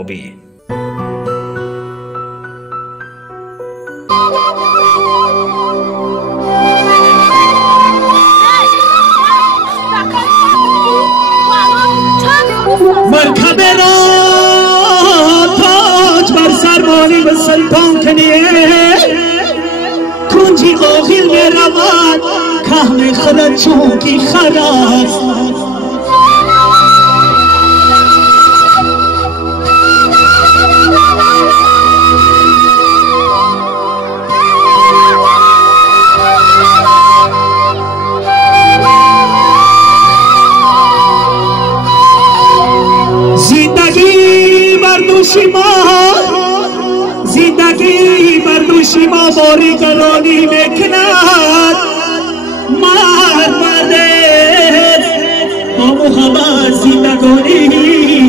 انقلابی. مرکب را تاج بر سربانی به سلطان کنیه کنجی آخیل می رواد که می خرد چونکی خراست زندگی بر دوشی ما باری گرانی میکند مرده با محبت زندگانی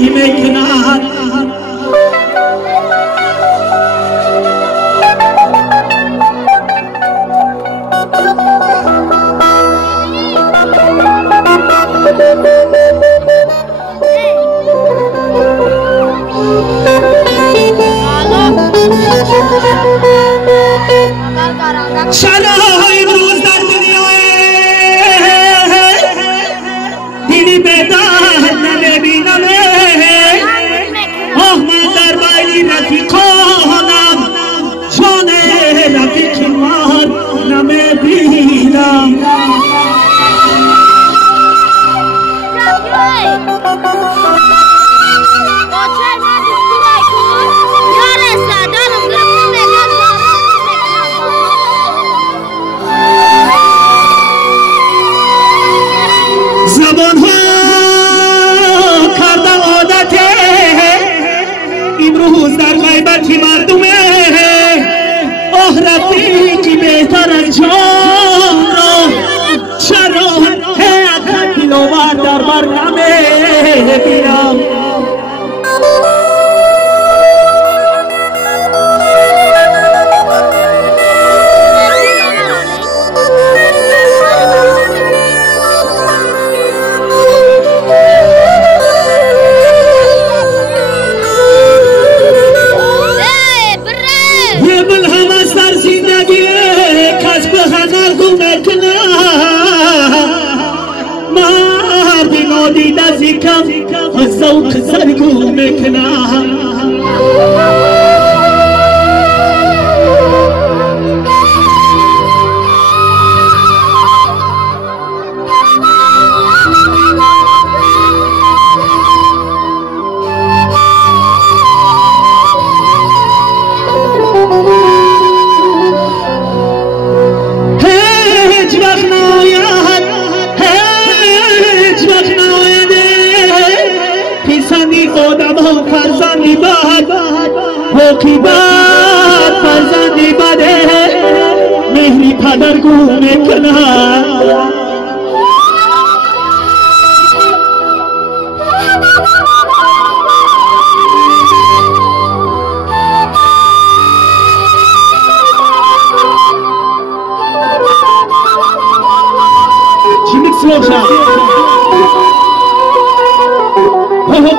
میکند چرا امروز در دنیای دیدی بدن نمیبینم آه من در بین رفیقانم جان رفیق من نمیبینم زبان ها کردن عادته امروز در غیبتی مردمه آه رفیقی بهتر از جان را چرا حیات دلوار در بر نمیبینم مردی نادیده زیکم از ذوق سرگو میکنم فرزندی بد حقیبت فرزندی بده مهری پدرگو میکند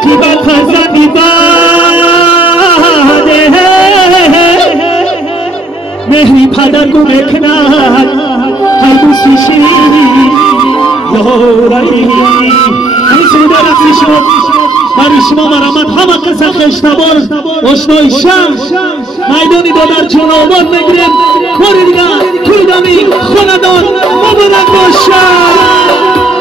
حقیبت فرزندی بده مهری پدرگو میکند هر دوستیشی یارایی همین سوده رفتی شما برای شما مرامت همه قصه خشتبار اشنای شم میدانی با در جون آباد میگیریم کاری دیگه کلدمی خاندان مبارک باشد